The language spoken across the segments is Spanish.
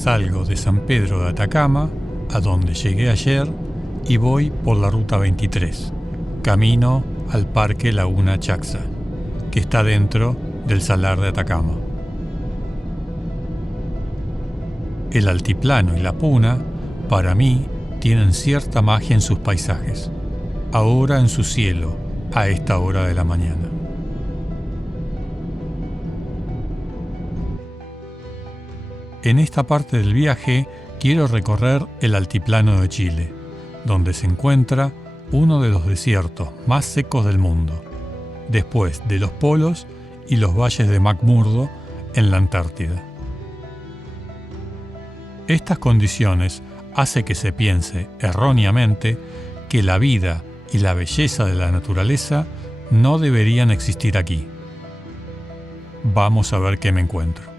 Salgo de San Pedro de Atacama, a donde llegué ayer, y voy por la ruta 23, camino al Parque Laguna Chaxa, que está dentro del Salar de Atacama. El altiplano y la puna, para mí, tienen cierta magia en sus paisajes, ahora en su cielo, a esta hora de la mañana. En esta parte del viaje quiero recorrer el altiplano de Chile, donde se encuentra uno de los desiertos más secos del mundo, después de los polos y los valles de McMurdo en la Antártida. Estas condiciones hacen que se piense erróneamente que la vida y la belleza de la naturaleza no deberían existir aquí. Vamos a ver qué me encuentro.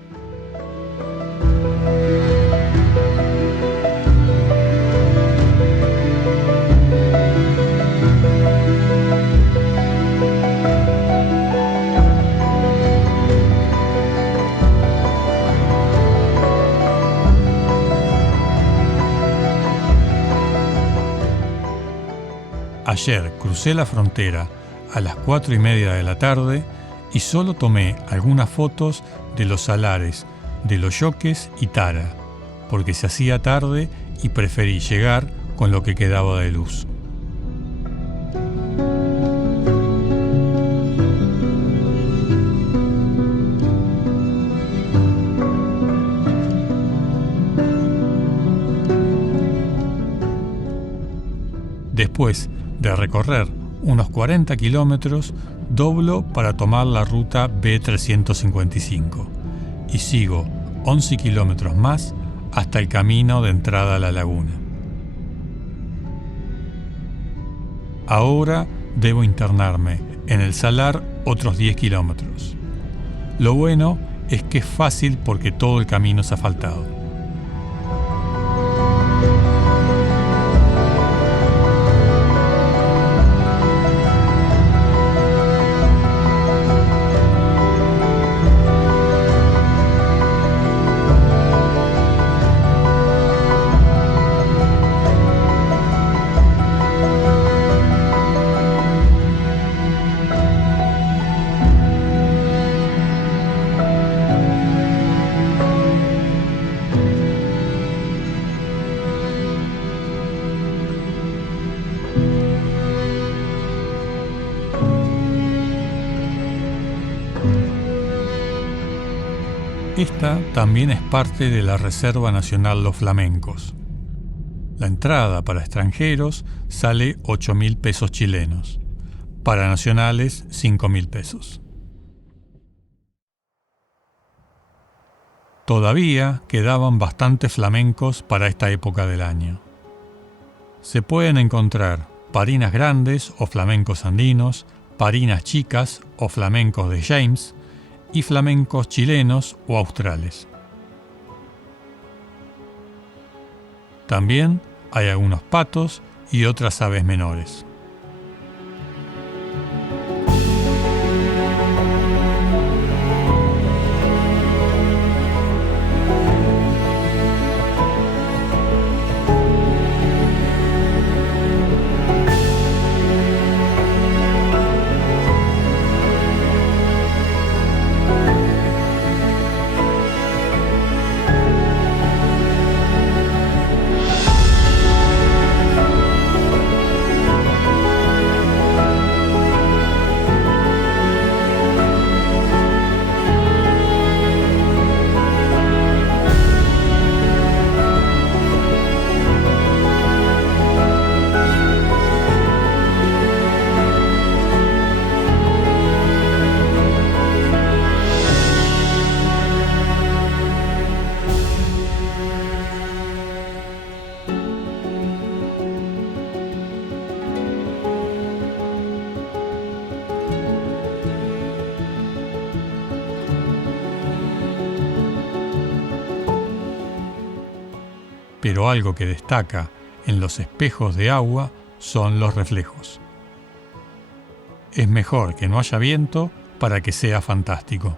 Ayer crucé la frontera a las 4:30 de la tarde y solo tomé algunas fotos de los salares de Los Yoques y Tara, porque se hacía tarde y preferí llegar con lo que quedaba de luz. Después de recorrer unos 40 kilómetros, doblo para tomar la ruta B355 y sigo 11 kilómetros más hasta el camino de entrada a la laguna. Ahora debo internarme en el salar otros 10 kilómetros. Lo bueno es que es fácil porque todo el camino es asfaltado. Esta también es parte de la Reserva Nacional Los Flamencos. La entrada para extranjeros sale 8.000 pesos chilenos, para nacionales 5.000 pesos. Todavía quedaban bastantes flamencos para esta época del año. Se pueden encontrar parinas grandes o flamencos andinos, parinas chicas o flamencos de James, y flamencos chilenos o australes. También hay algunos patos y otras aves menores. pero algo que destaca en los espejos de agua son los reflejos. Es mejor que no haya viento para que sea fantástico.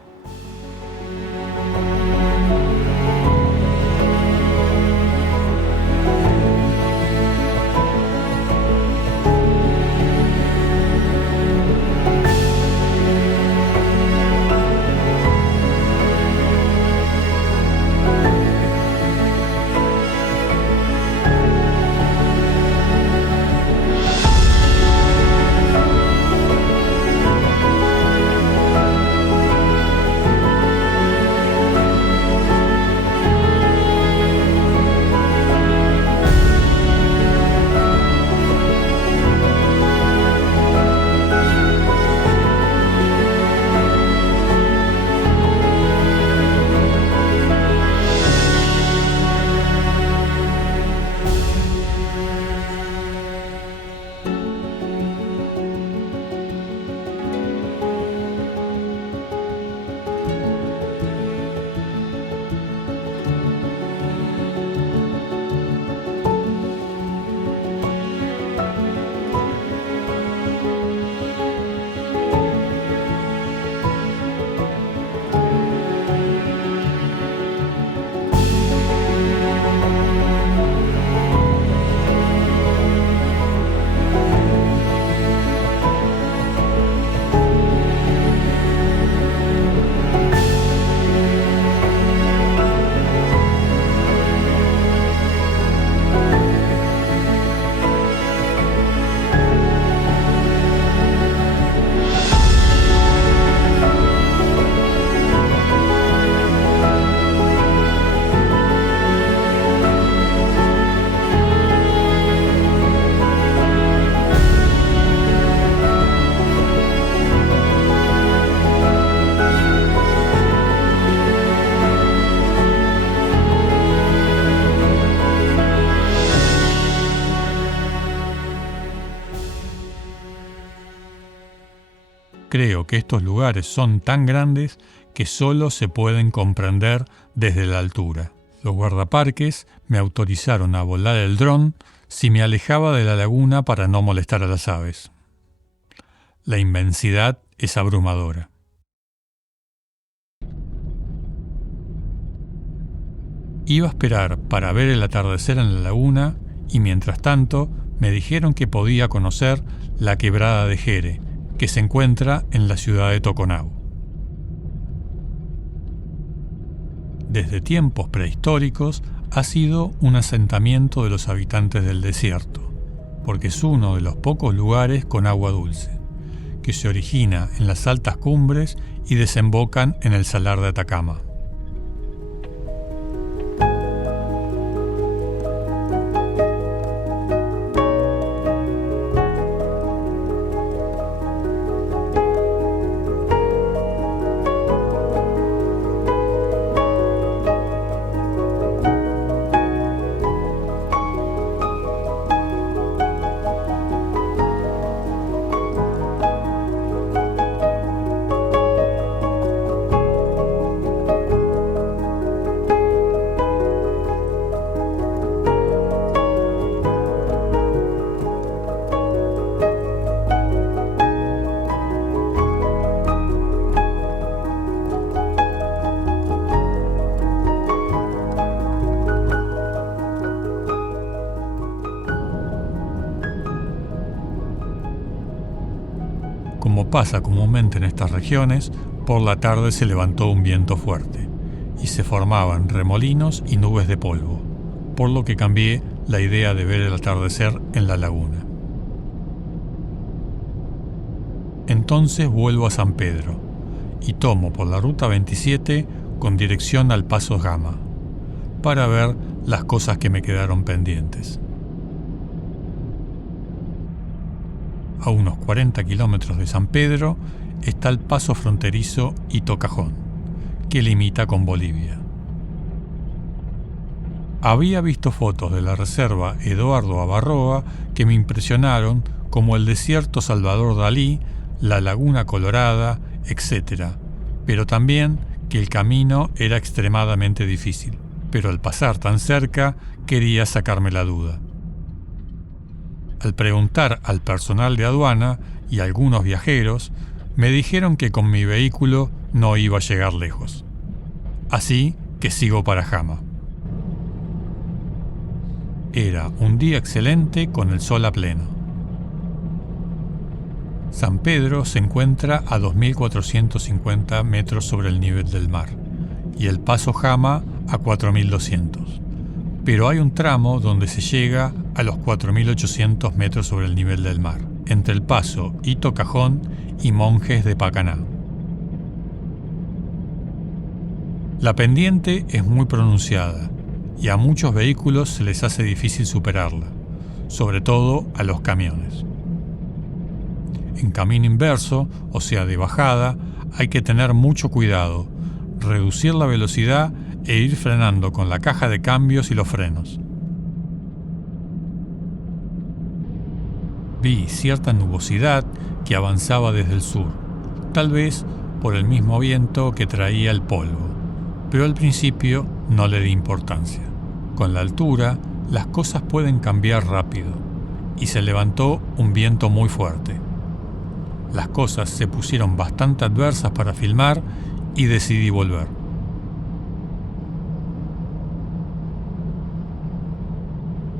Creo que estos lugares son tan grandes que solo se pueden comprender desde la altura. Los guardaparques me autorizaron a volar el dron si me alejaba de la laguna para no molestar a las aves. La inmensidad es abrumadora. Iba a esperar para ver el atardecer en la laguna y mientras tanto me dijeron que podía conocer la quebrada de Jere, que se encuentra en la ciudad de Toconao. Desde tiempos prehistóricos ha sido un asentamiento de los habitantes del desierto, porque es uno de los pocos lugares con agua dulce, que se origina en las altas cumbres y desembocan en el salar de Atacama. Como pasa comúnmente en estas regiones, por la tarde se levantó un viento fuerte y se formaban remolinos y nubes de polvo, por lo que cambié la idea de ver el atardecer en la laguna. Entonces vuelvo a San Pedro y tomo por la ruta 27 con dirección al Paso Gama para ver las cosas que me quedaron pendientes. A unos 40 kilómetros de San Pedro está el paso fronterizo Ito Cajón, que limita con Bolivia. Había visto fotos de la reserva Eduardo Abarroa que me impresionaron, como el desierto Salvador Dalí, la Laguna Colorada, etc., pero también que el camino era extremadamente difícil. pero al pasar tan cerca quería sacarme la duda. Al preguntar al personal de aduana y a algunos viajeros, me dijeron que con mi vehículo no iba a llegar lejos. Así que sigo para Jama. Era un día excelente con el sol a pleno. San Pedro se encuentra a 2.450 metros sobre el nivel del mar y el Paso Jama a 4.200. Pero hay un tramo donde se llega a los 4.800 metros sobre el nivel del mar, entre el paso Hito Cajón y Monjes de Pacaná. La pendiente es muy pronunciada y a muchos vehículos se les hace difícil superarla, sobre todo a los camiones. En camino inverso, o sea de bajada, hay que tener mucho cuidado, reducir la velocidad e ir frenando con la caja de cambios y los frenos. Vi cierta nubosidad que avanzaba desde el sur, tal vez por el mismo viento que traía el polvo, pero al principio no le di importancia. Con la altura, las cosas pueden cambiar rápido, y se levantó un viento muy fuerte. Las cosas se pusieron bastante adversas para filmar y decidí volver.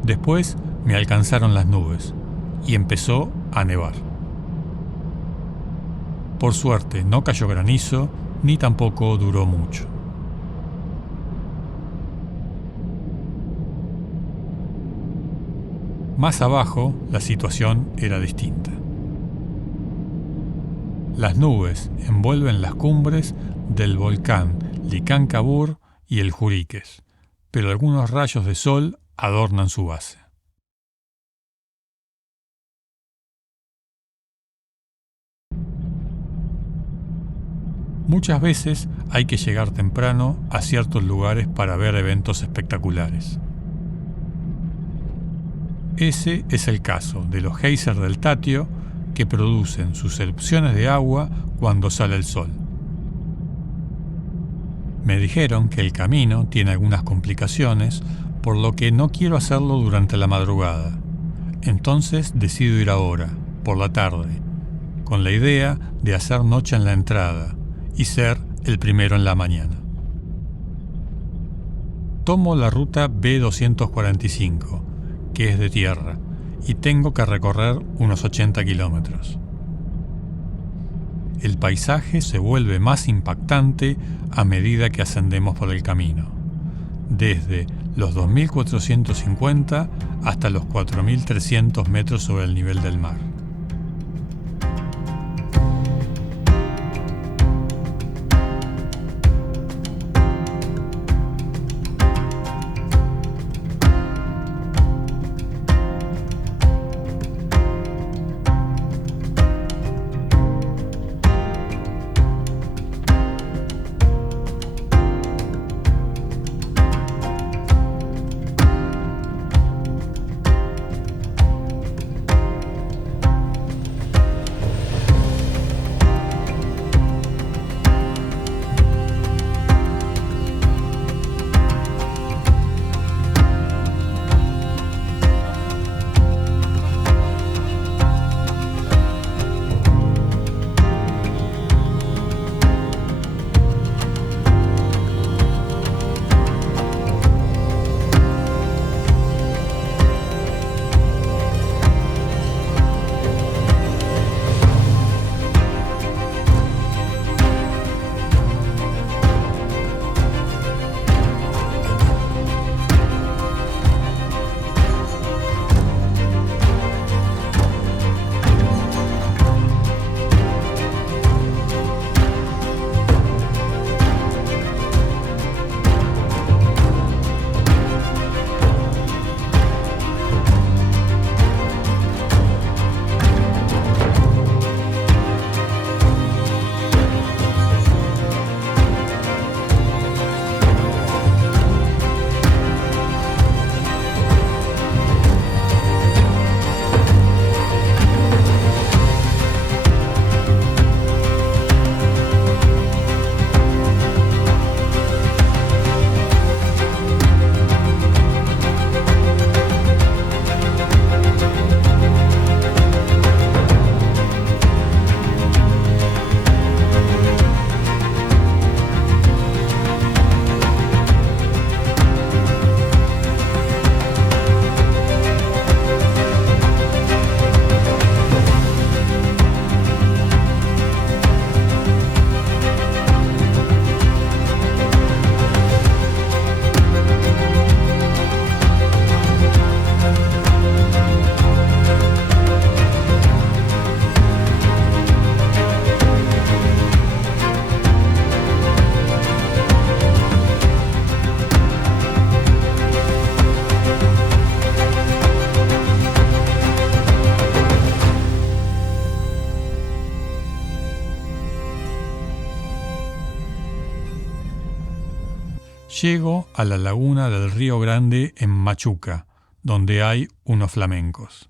Después me alcanzaron las nubes y empezó a nevar. Por suerte no cayó granizo ni tampoco duró mucho. Más abajo la situación era distinta. Las nubes envuelven las cumbres del volcán Licancabur y el Juriques, pero algunos rayos de sol adornan su base. Muchas veces hay que llegar temprano a ciertos lugares para ver eventos espectaculares. Ese es el caso de los geysers del Tatio, que producen sus erupciones de agua cuando sale el sol. Me dijeron que el camino tiene algunas complicaciones, por lo que no quiero hacerlo durante la madrugada. Entonces decido ir ahora, por la tarde, con la idea de hacer noche en la entrada y ser el primero en la mañana. Tomo la ruta B245, que es de tierra, y tengo que recorrer unos 80 kilómetros. El paisaje se vuelve más impactante a medida que ascendemos por el camino, desde los 2.450 hasta los 4.300 metros sobre el nivel del mar. Llego a la laguna del Río Grande en Machuca, donde hay unos flamencos.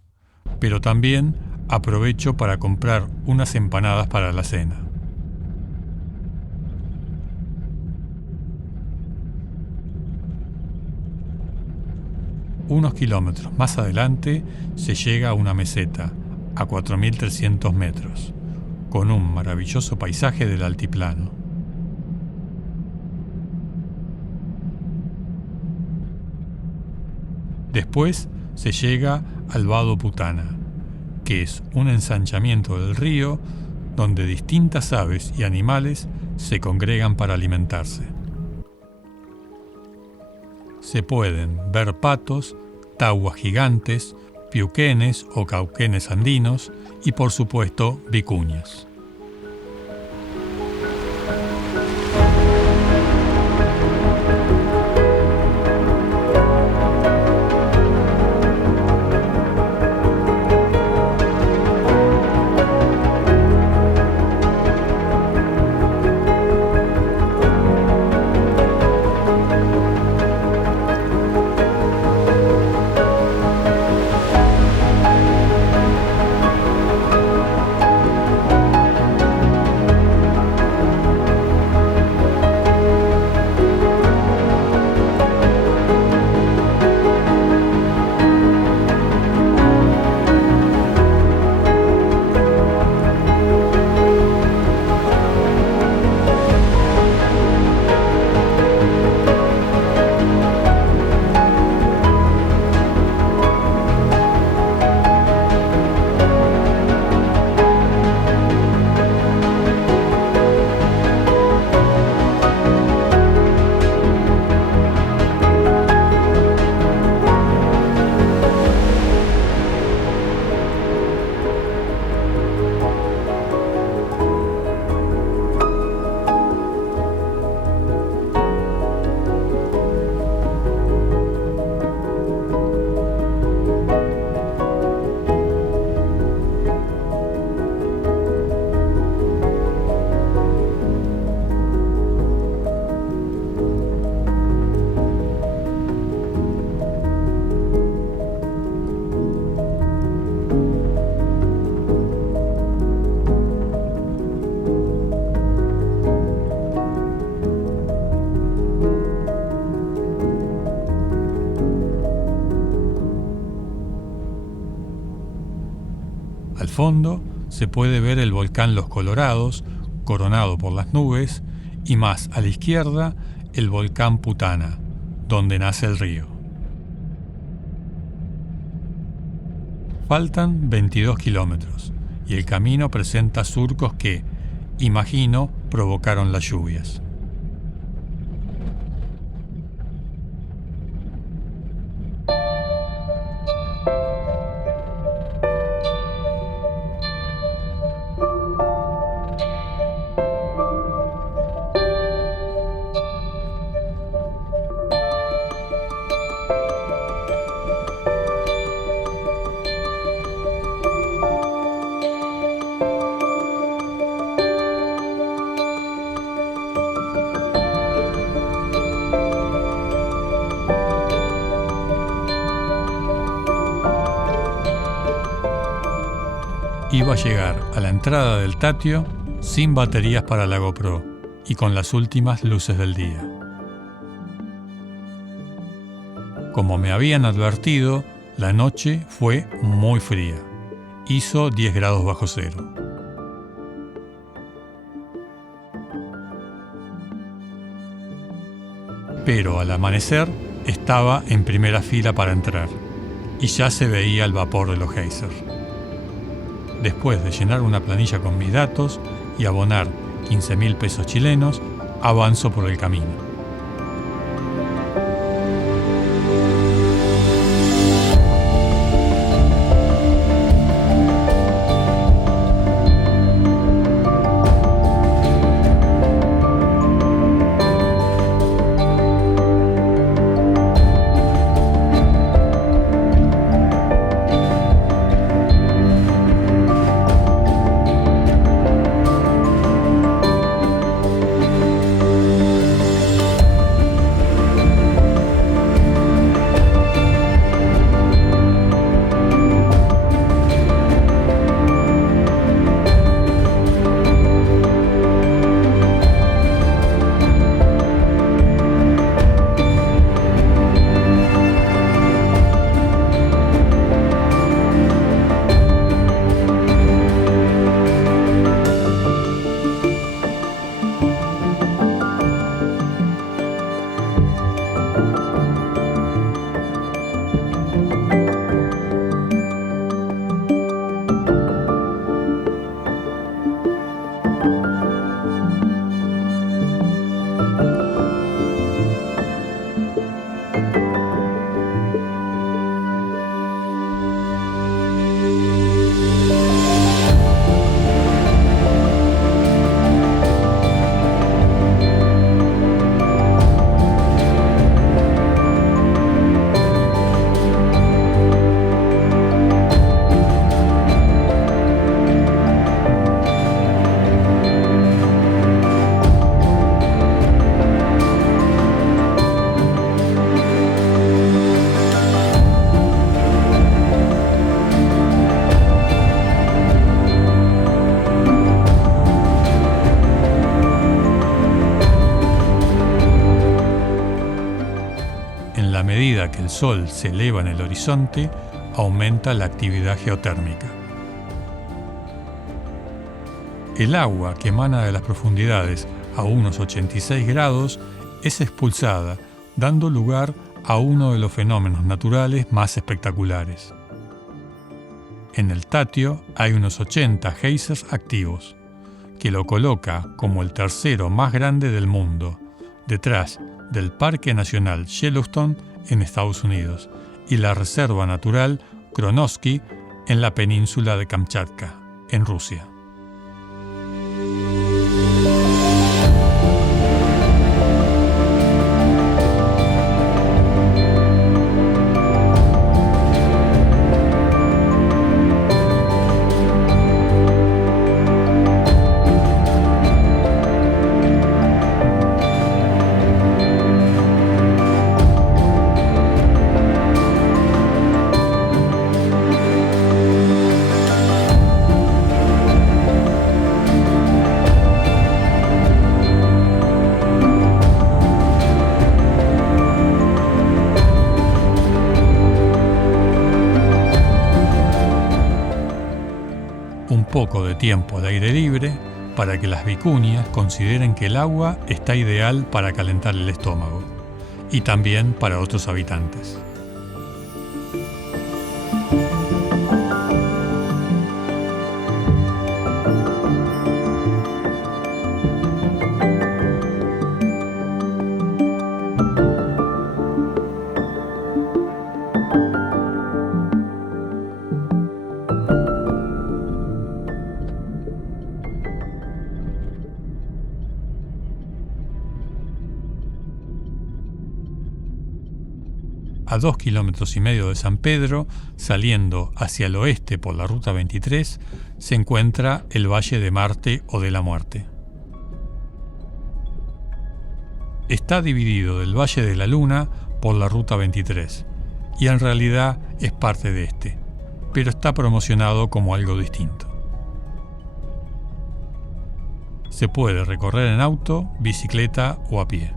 Pero también aprovecho para comprar unas empanadas para la cena. Unos kilómetros más adelante se llega a una meseta, a 4.300 metros, con un maravilloso paisaje del altiplano. Después se llega al Vado Putana, que es un ensanchamiento del río donde distintas aves y animales se congregan para alimentarse. Se pueden ver patos, tahuas gigantes, piuquenes o cauquenes andinos y por supuesto vicuñas. Al fondo se puede ver el volcán Los Colorados, coronado por las nubes, y más a la izquierda el volcán Putana, donde nace el río. Faltan 22 kilómetros y el camino presenta surcos que, imagino, provocaron las lluvias. Iba a llegar a la entrada del Tatio sin baterías para la GoPro y con las últimas luces del día. Como me habían advertido, la noche fue muy fría. Hizo 10 grados bajo cero. Pero al amanecer estaba en primera fila para entrar y ya se veía el vapor de los geysers. Después de llenar una planilla con mis datos y abonar 15.000 pesos chilenos, avanzo por el camino. En la medida que el Sol se eleva en el horizonte, aumenta la actividad geotérmica. El agua que emana de las profundidades a unos 86 grados es expulsada, dando lugar a uno de los fenómenos naturales más espectaculares. En el Tatio hay unos 80 geysers activos, que lo coloca como el tercero más grande del mundo, detrás del Parque Nacional Yellowstone en Estados Unidos y la Reserva Natural Kronosky en la península de Kamchatka, en Rusia. Un poco de tiempo al aire libre para que las vicuñas consideren que el agua está ideal para calentar el estómago y también para otros habitantes. A 2,5 kilómetros de San Pedro, saliendo hacia el oeste por la Ruta 23, se encuentra el Valle de Marte o de la Muerte. Está dividido del Valle de la Luna por la Ruta 23, y en realidad es parte de este, pero está promocionado como algo distinto. Se puede recorrer en auto, bicicleta o a pie.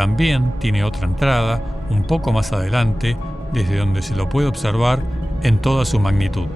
También tiene otra entrada, un poco más adelante, desde donde se lo puede observar en toda su magnitud.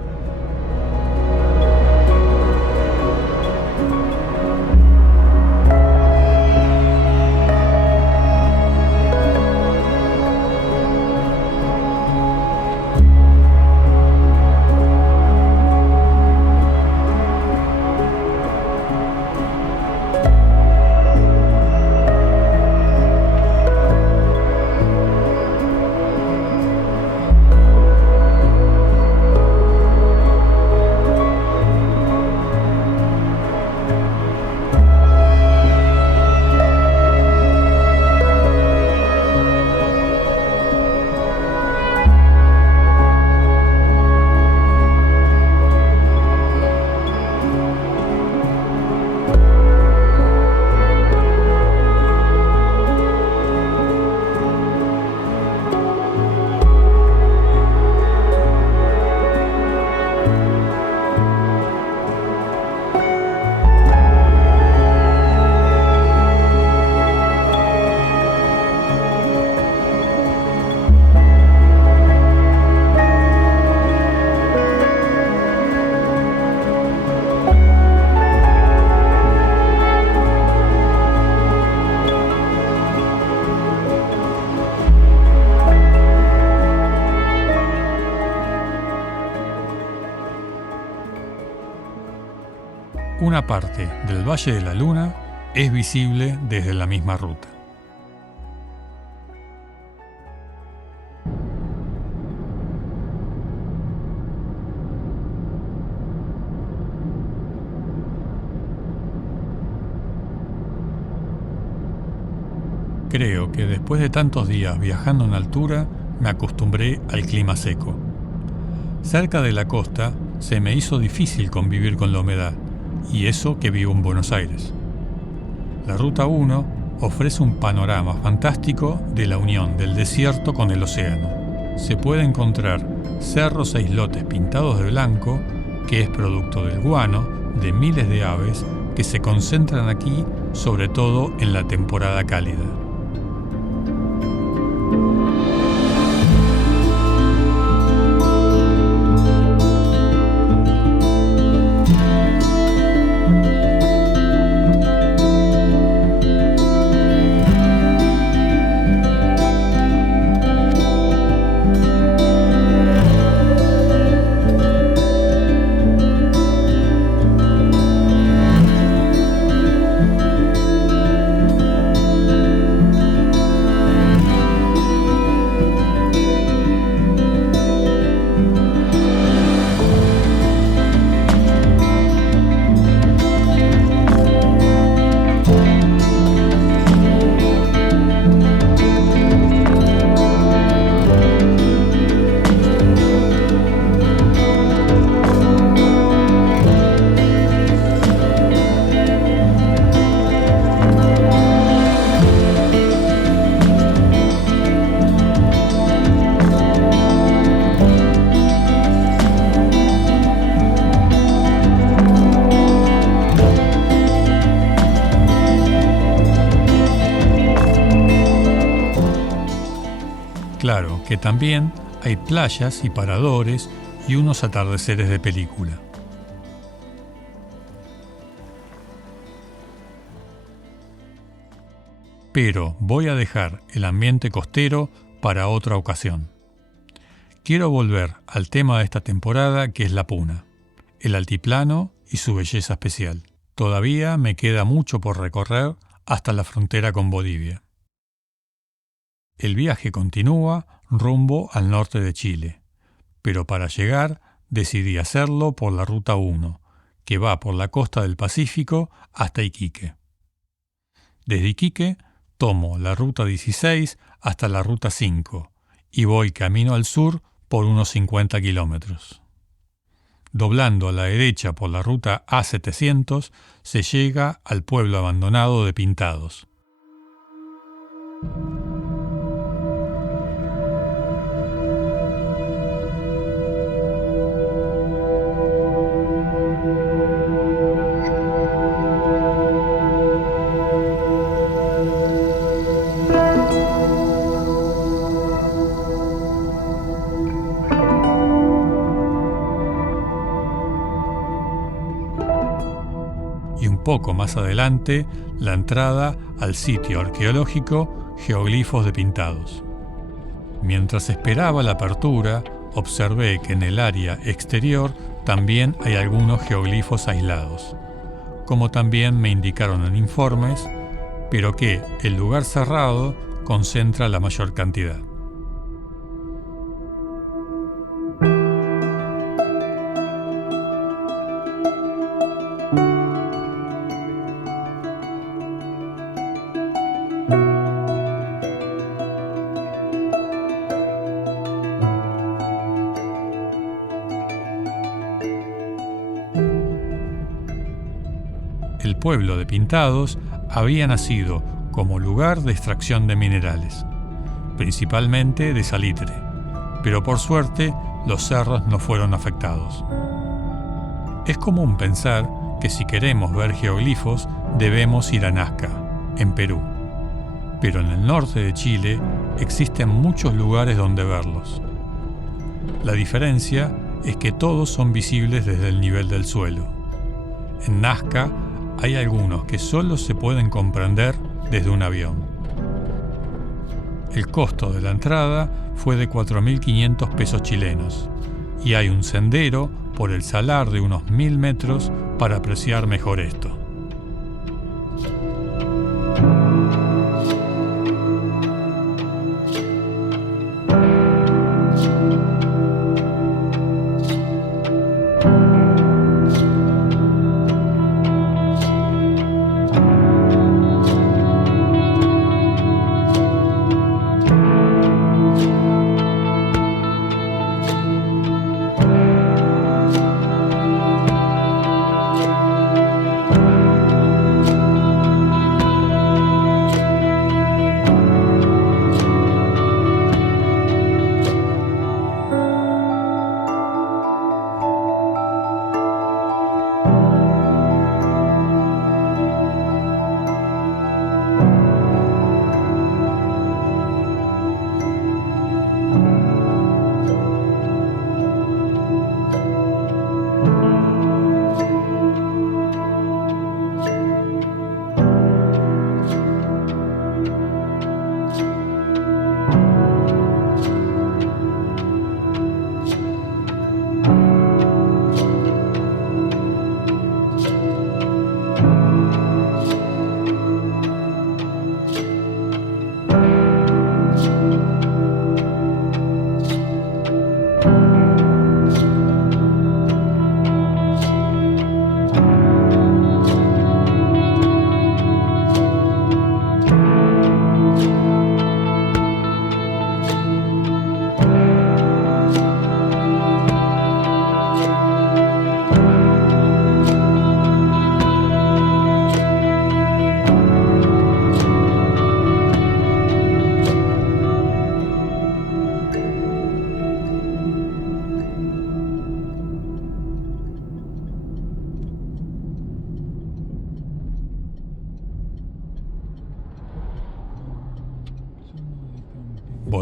Una parte del Valle de la Luna es visible desde la misma ruta. Creo que después de tantos días viajando en altura, me acostumbré al clima seco. Cerca de la costa se me hizo difícil convivir con la humedad, y eso que vivo en Buenos Aires. La Ruta 1 ofrece un panorama fantástico de la unión del desierto con el océano. Se puede encontrar cerros e islotes pintados de blanco, que es producto del guano de miles de aves que se concentran aquí, sobre todo en la temporada cálida. Claro que también hay playas y paradores y unos atardeceres de película. Pero voy a dejar el ambiente costero para otra ocasión. Quiero volver al tema de esta temporada, que es la Puna, el altiplano y su belleza especial. Todavía me queda mucho por recorrer hasta la frontera con Bolivia. El viaje continúa rumbo al norte de Chile, pero para llegar decidí hacerlo por la Ruta 1, que va por la costa del Pacífico hasta Iquique. Desde Iquique tomo la Ruta 16 hasta la Ruta 5 y voy camino al sur por unos 50 kilómetros. Doblando a la derecha por la Ruta A700 se llega al pueblo abandonado de Pintados. Y un poco más adelante, la entrada al sitio arqueológico Geoglifos de Pintados. Mientras esperaba la apertura, observé que en el área exterior también hay algunos geoglifos aislados, como también me indicaron en informes, pero que el lugar cerrado concentra la mayor cantidad. El pueblo de Pintados había nacido como lugar de extracción de minerales, principalmente de salitre, pero por suerte los cerros no fueron afectados. Es común pensar que si queremos ver geoglifos debemos ir a Nazca, en Perú, pero en el norte de Chile existen muchos lugares donde verlos. La diferencia es que todos son visibles desde el nivel del suelo. En Nazca hay algunos que solo se pueden comprender desde un avión. El costo de la entrada fue de 4.500 pesos chilenos y hay un sendero por el salar de unos 1000 metros para apreciar mejor esto.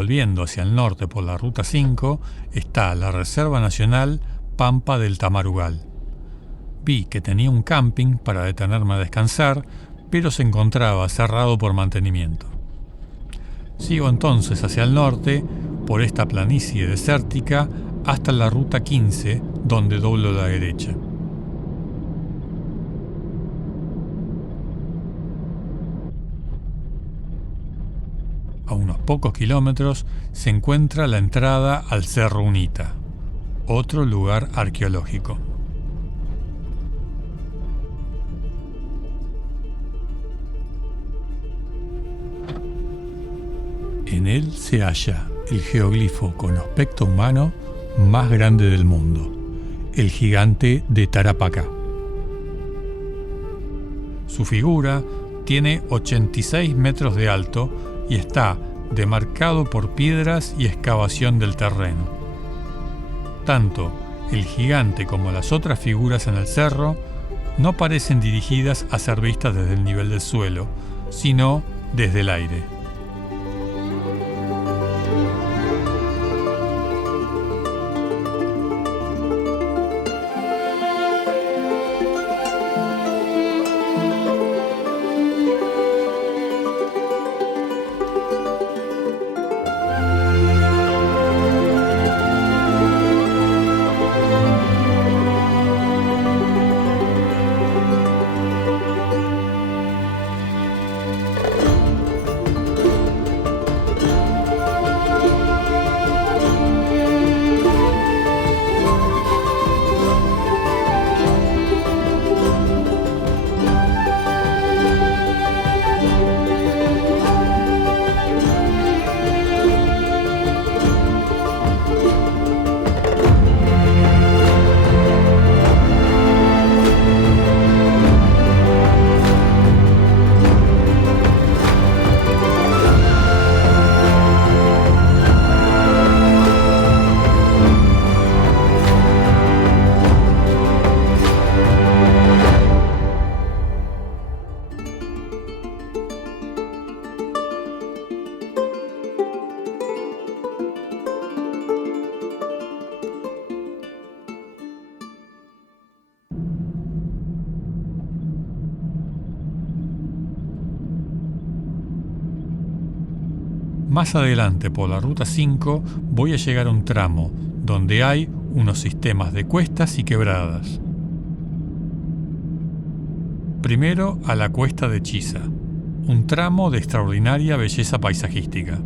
Volviendo hacia el norte por la Ruta 5 está la Reserva Nacional Pampa del Tamarugal. Vi que tenía un camping para detenerme a descansar, pero se encontraba cerrado por mantenimiento. Sigo entonces hacia el norte por esta planicie desértica hasta la Ruta 15, donde doblo a la derecha. A unos pocos kilómetros se encuentra la entrada al Cerro Unita, otro lugar arqueológico. En él se halla el geoglifo con aspecto humano más grande del mundo, el gigante de Tarapacá. Su figura tiene 86 metros de alto y está demarcado por piedras y excavación del terreno. Tanto el gigante como las otras figuras en el cerro no parecen dirigidas a ser vistas desde el nivel del suelo, sino desde el aire. Más adelante por la Ruta 5 voy a llegar a un tramo donde hay unos sistemas de cuestas y quebradas. Primero a la cuesta de Chisa, un tramo de extraordinaria belleza paisajística.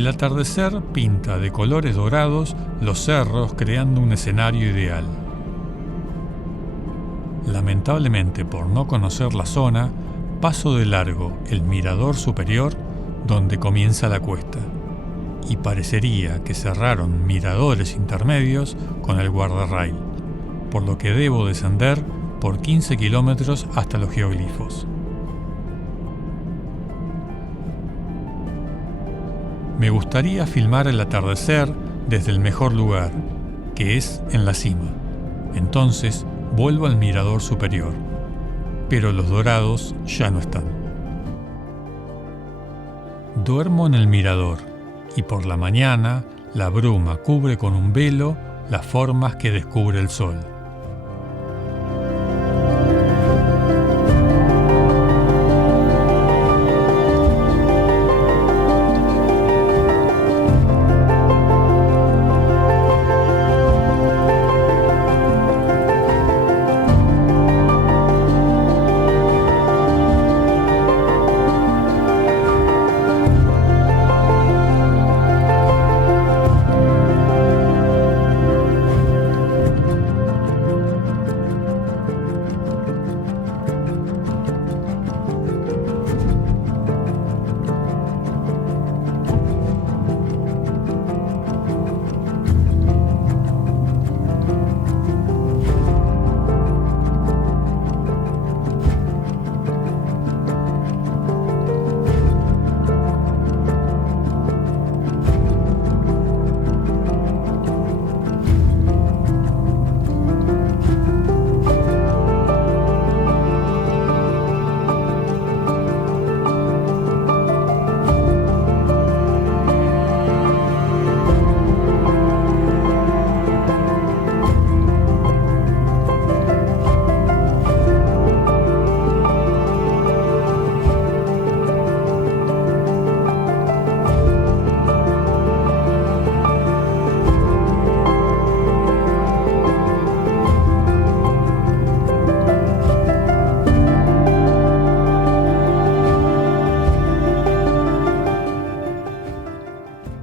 El atardecer pinta de colores dorados los cerros creando un escenario ideal. Lamentablemente, por no conocer la zona, paso de largo el mirador superior donde comienza la cuesta, y parecería que cerraron miradores intermedios con el guardarrail, por lo que debo descender por 15 kilómetros hasta los geoglifos. Me gustaría filmar el atardecer desde el mejor lugar, que es en la cima. Entonces vuelvo al mirador superior, pero los dorados ya no están. Duermo en el mirador y por la mañana la bruma cubre con un velo las formas que descubre el sol.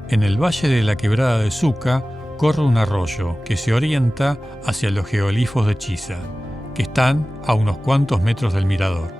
En el valle de la Quebrada de Suca corre un arroyo que se orienta hacia los geoglifos de Chisa, que están a unos cuantos metros del mirador.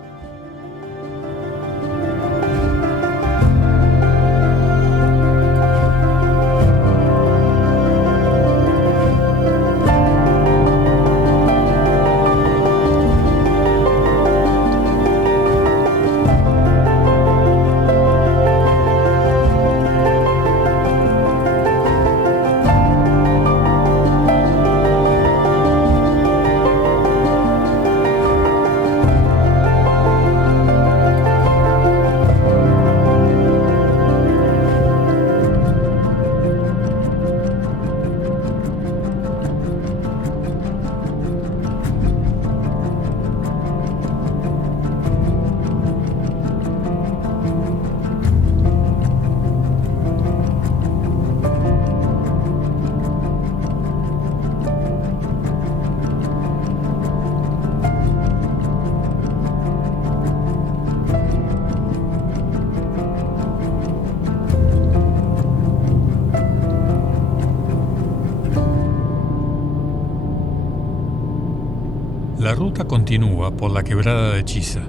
La ruta continúa por la Quebrada de Chisa.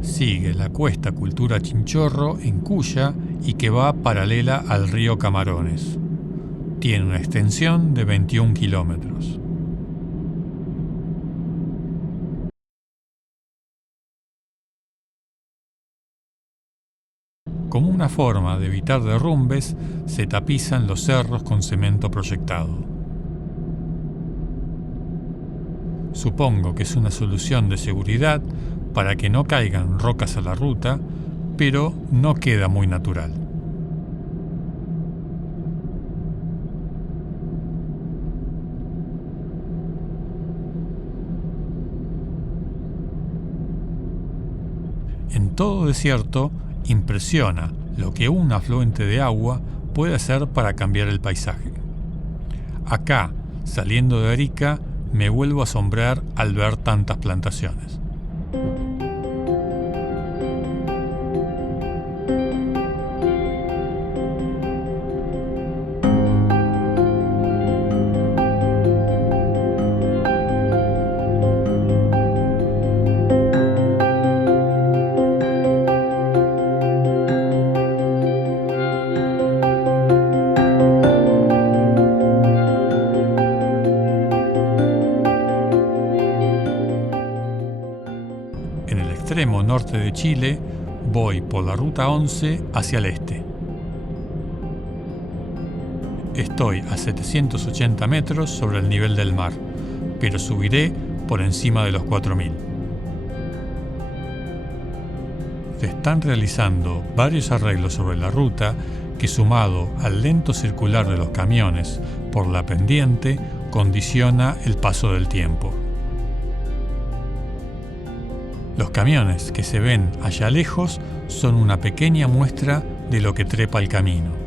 Sigue la cuesta Cultura Chinchorro en Cuya y que va paralela al río Camarones. Tiene una extensión de 21 kilómetros. Como una forma de evitar derrumbes, se tapizan los cerros con cemento proyectado. Supongo que es una solución de seguridad para que no caigan rocas a la ruta, pero no queda muy natural. En todo desierto, impresiona lo que un afluente de agua puede hacer para cambiar el paisaje. Acá, saliendo de Arica, me vuelvo a asombrar al ver tantas plantaciones. En el extremo norte de Chile, voy por la Ruta 11 hacia el este. Estoy a 780 metros sobre el nivel del mar, pero subiré por encima de los 4000. Se están realizando varios arreglos sobre la ruta que, sumado al lento circular de los camiones por la pendiente, condiciona el paso del tiempo. Los camiones que se ven allá lejos son una pequeña muestra de lo que trepa el camino.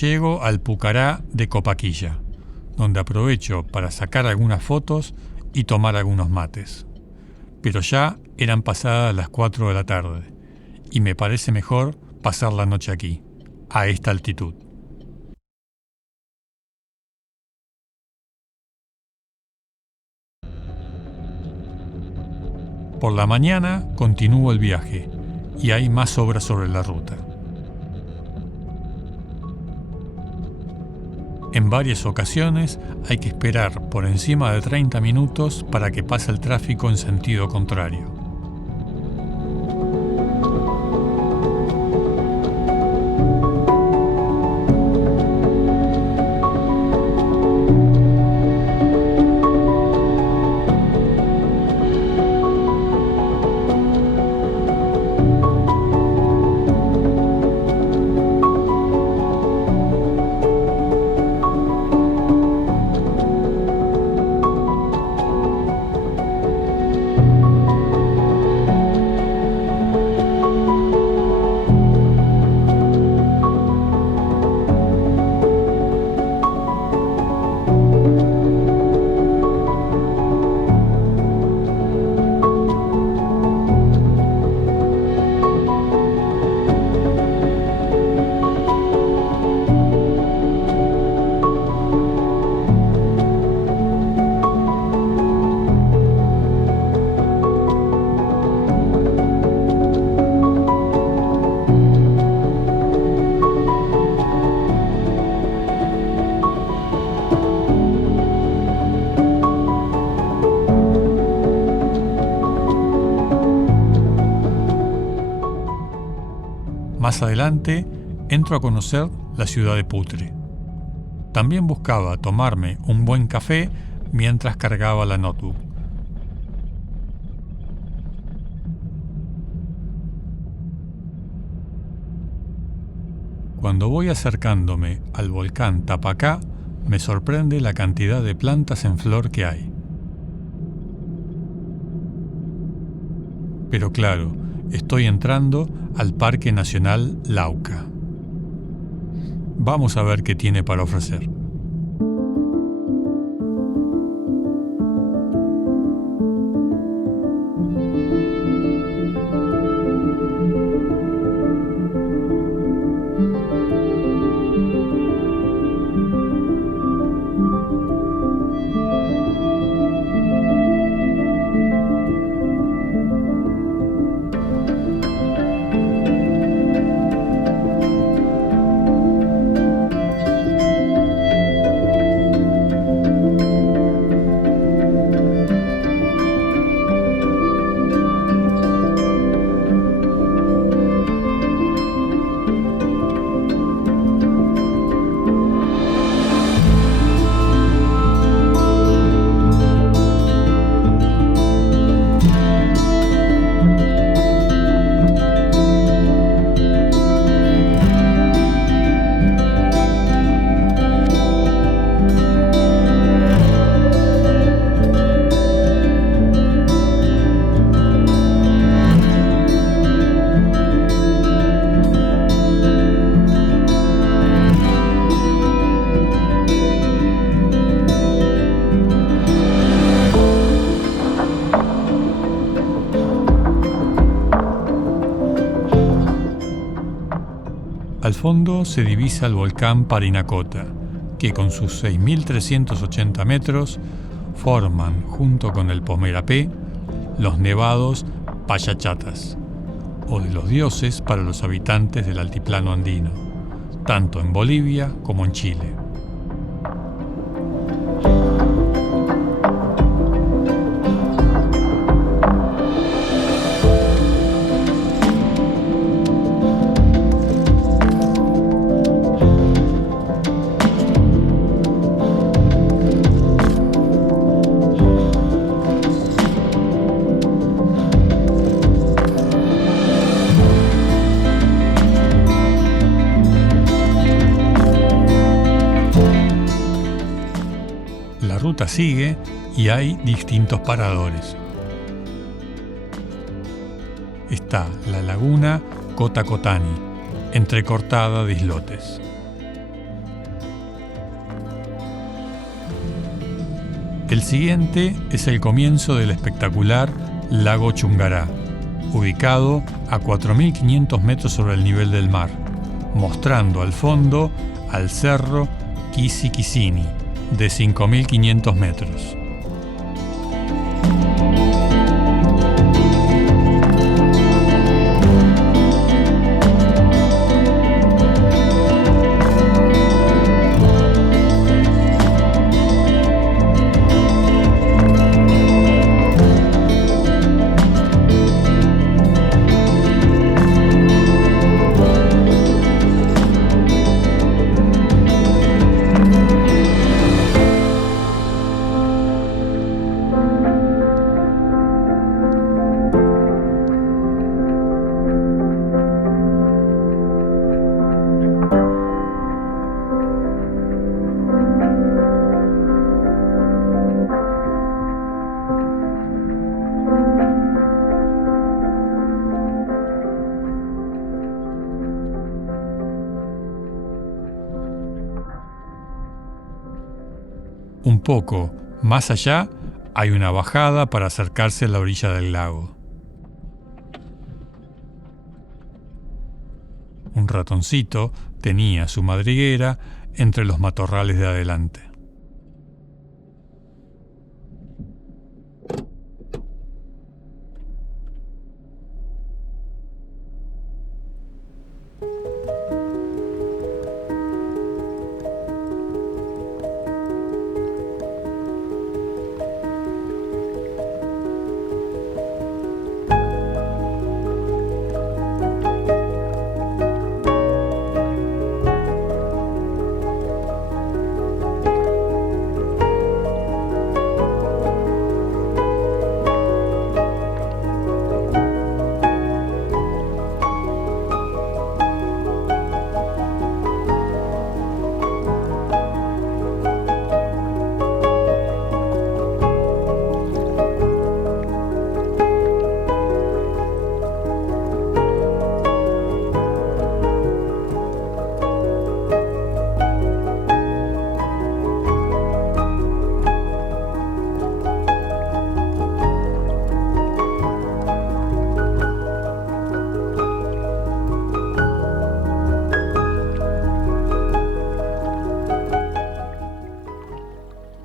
Llego al Pucará de Copaquilla, donde aprovecho para sacar algunas fotos y tomar algunos mates. Pero ya eran pasadas las 4 de la tarde y me parece mejor pasar la noche aquí, a esta altitud. Por la mañana continúo el viaje y hay más obras sobre la ruta. En varias ocasiones hay que esperar por encima de 30 minutos para que pase el tráfico en sentido contrario. Más adelante, entro a conocer la ciudad de Putre. También buscaba tomarme un buen café mientras cargaba la notebook. Cuando voy acercándome al volcán Tapacá, me sorprende la cantidad de plantas en flor que hay. Pero claro, estoy entrando al Parque Nacional Lauca. Vamos a ver qué tiene para ofrecer. Al fondo se divisa el volcán Parinacota, que con sus 6.380 metros forman, junto con el Pomerapé, los nevados Pachachatas, o de los dioses para los habitantes del altiplano andino, tanto en Bolivia como en Chile. La ruta sigue y hay distintos paradores. Está la laguna Cotacotani, entrecortada de islotes. El siguiente es el comienzo del espectacular lago Chungará, ubicado a 4.500 metros sobre el nivel del mar, mostrando al fondo al cerro Kisi-Kisini, de 5.500 metros. un poco más allá hay una bajada para acercarse a la orilla del lago. Un ratoncito tenía su madriguera entre los matorrales de adelante.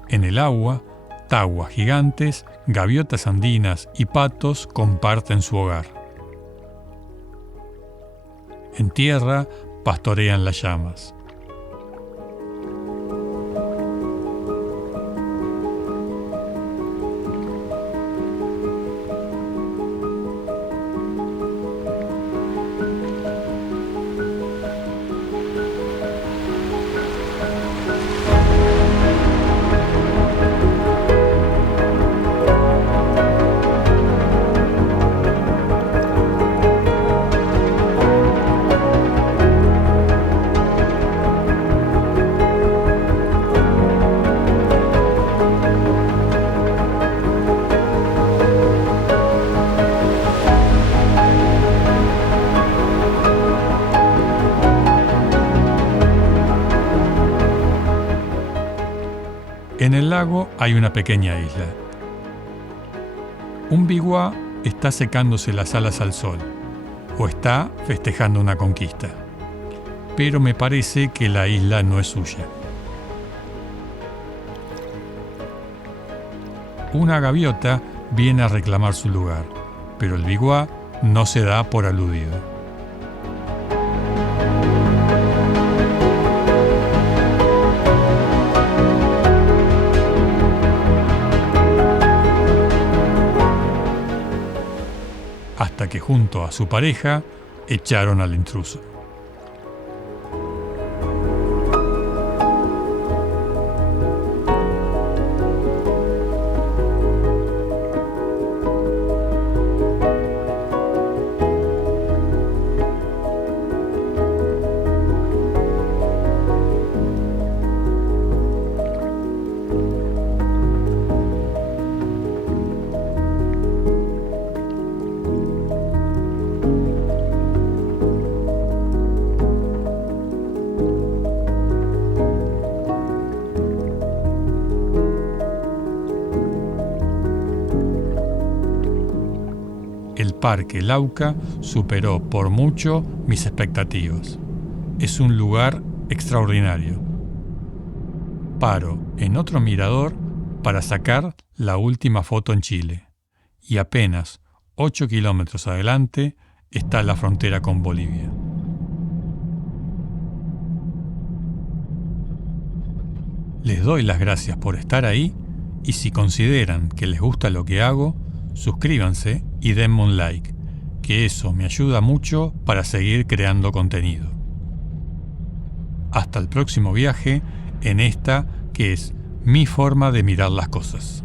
En el agua, taguas gigantes, gaviotas andinas y patos comparten su hogar. En tierra, pastorean las llamas. En el lago hay una pequeña isla. Un biwa está secándose las alas al sol, o está festejando una conquista. Pero me parece que la isla no es suya. Una gaviota viene a reclamar su lugar, pero el biwa no se da por aludido. Hasta que junto a su pareja echaron al intruso. El Parque Lauca superó por mucho mis expectativas. Es un lugar extraordinario. Paro en otro mirador para sacar la última foto en Chile. Y apenas 8 kilómetros adelante está la frontera con Bolivia. Les doy las gracias por estar ahí y si consideran que les gusta lo que hago, suscríbanse y denme un like, que eso me ayuda mucho para seguir creando contenido. Hasta el próximo viaje en esta que es mi forma de mirar las cosas.